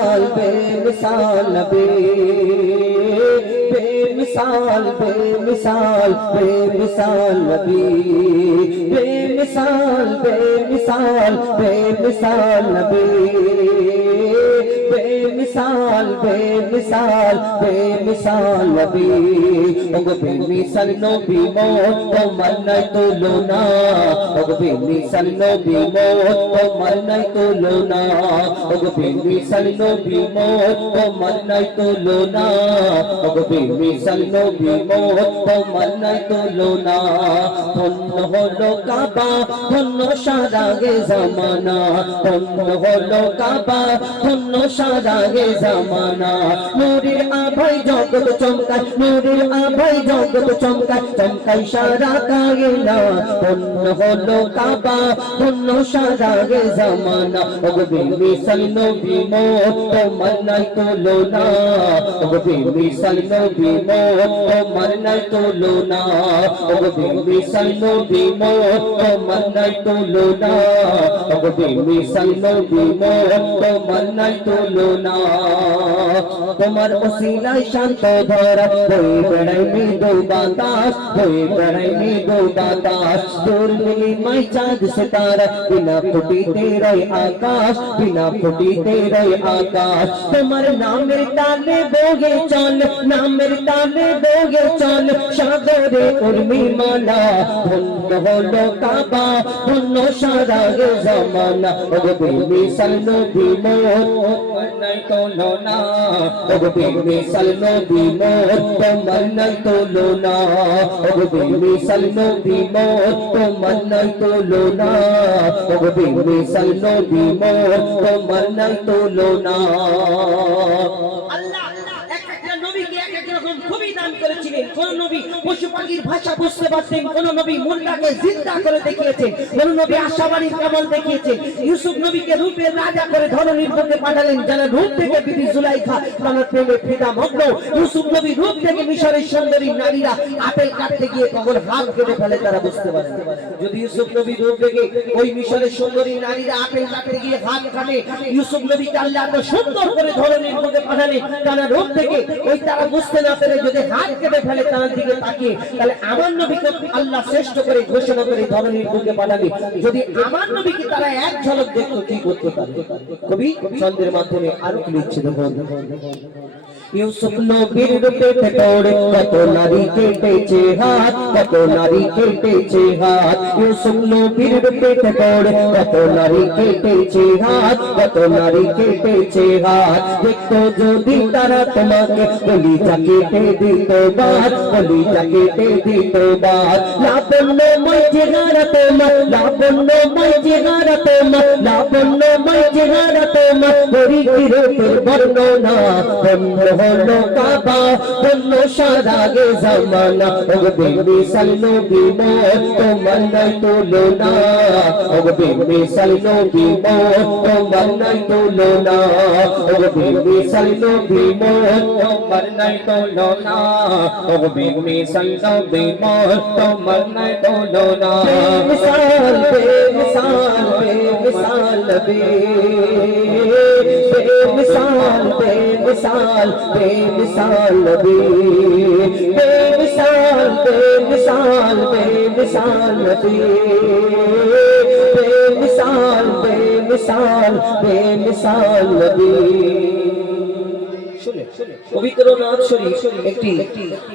बेमिसाल बेमिसाल नबी बेमिसाल बेमिसाल बेमिसाल नबी बेमिसाल बेमिसाल बेमिसाल नबी बेमिसाल बेमिसाल बेमिसाल नबी ओगो बेमिसाल नबी मौत তোমার নাই তুলনা ওগো বেমিসাল নবী মৌত তোমার নাই তুলনা ওগো বেমিসাল নবী মৌত তোমার নাই তুলনা ওগো বেমিসাল নবী মৌত তোমার নাই তুলনা ধন্য হলো কাবা ধন্য সারা গে জামানা ধন্য হলো কাবা ধন্য সারা গে জামানা নূরের আভায় জগৎ চমকায় নূরের আভায় জগৎ চমকায় চমকায় সারা কায়না ধন্য হলো কাবা ধন্য সারা গে জামানা ওগো বেমিসাল নবী মৌত তোমার নাই তুলনা ওগো বেমিসাল নবী মৌত তোমার নাই তুলনা ওগো বেমিসাল নবী মৌত তোমার নাই তুলনা ওগো বেমিসাল নবী মৌত তোমার নাই তুলনা তোমার ওসিলায় শান্ত ধরা বয়ে বেড়াই মৃদু বাতাস বয়ে বেড়াই মৃদু বাতাস তোর নীলিমায় চাঁদ সিতারা বিনা ফুটিতে রয় আকাশ বিনা ফুটিতে রয় আকাশ তোমার নামের তালে বয়ে চল নামের তালে বয়ে চল সাগরে উর্মি মালা ধন্য হলো কাবা ধন্য সারা গে জামানা ওগো বেমিসাল নবী মৌত তোমার নাই তুলনা ওগো বেমিসাল নবী মৌত তোমার নাই তুলনা ওগো বেমিসাল নবী মৌত তোমার নাই তুলনা ওগো বেমিসাল নবী মৌত তোমার নাই তুলনা আল্লাহ একটা নবীকে এক রকম খুবই দান করেছিলেন কোন নবী পশু পাখির ভাষা বুঝতে পারতেন কোন নবী মুন্ডাকে জিন্দা করে দেখিয়েছেন কোন নবী আশাবাড়ির কেমন দেখিয়েছেন ইউসুফ নবীকে রূপের রাজা করে ধরনীর বুকে পাঠালেন যারা রূপ থেকে বিবি জুলাইখা তার প্রেমে ফিদা মগ্ন ইউসুফ নবী রূপ থেকে মিশরের সুন্দরী নারীরা আপেল কাটতে গিয়ে কখন হাত কেটে ফেলে তারা বুঝতে পারে যদি ইউসুফ নবী রূপ থেকে ওই মিশরের সুন্দরী নারীরা আপেল কাটতে গিয়ে হাত কাটে ইউসুফ নবীকে আল্লাহ এত সুন্দর করে ধরনীর বুকে পাঠালেন তারা রূপ থেকে ওই তারা বুঝতে না পেরে যদি হাত কেটে ফেলে তার দিকে তাকিয়ে তাহলে আমার নবীকে আল্লাহ শ্রেষ্ঠ করে ঘোষণা করে ধরনীর বুকে পাঠাবে যদি আমার নবীকে তারা এক ঝলক দেখতো কি করতে পারে কবি ছন্দের মাধ্যমে আরো কি লিখছে দেখুন ইউসুফ নবীর রূপে ফেটে কত নারী কেটেছে হাত কত নারী কেটেছে হাত ইউসুফ নবীর রূপে ফেটে কত নারী কেটেছে হাত কত নারী কেটেছে হাত দেখতো যদি তারা তোমাকে বলি কেটে দিত বাদ বলি কেটে দিত বাদ লাবণ্যময় চেহারা তোমার লাবণ্যময় চেহারা তোমার লাবণ্যময় চেহারা তোমার পরিচিতের বর্ণনা হলো কাবা ধন্য সারা গে জামানা ওগো বেমিসাল নবী মৌত তোমার নাই তুলনা ওগো বেমিসাল নবী মৌত তোমার নাই তুলনা ওগো বেমিসাল নবী মৌত তোমার নাই তুলনা ওগো বেমিসাল নবী মৌত তোমার নাই তুলনা বেমিসাল বেমিসাল বেমিসাল নবী बेमिसाल बेमिसाल बेमिसाल नबी बेमिसाल बेमिसाल बेमिसाल नबी बेमिसाल बेमिसाल बेमिसाल नबी पवित्र नाथ शरीफ একটি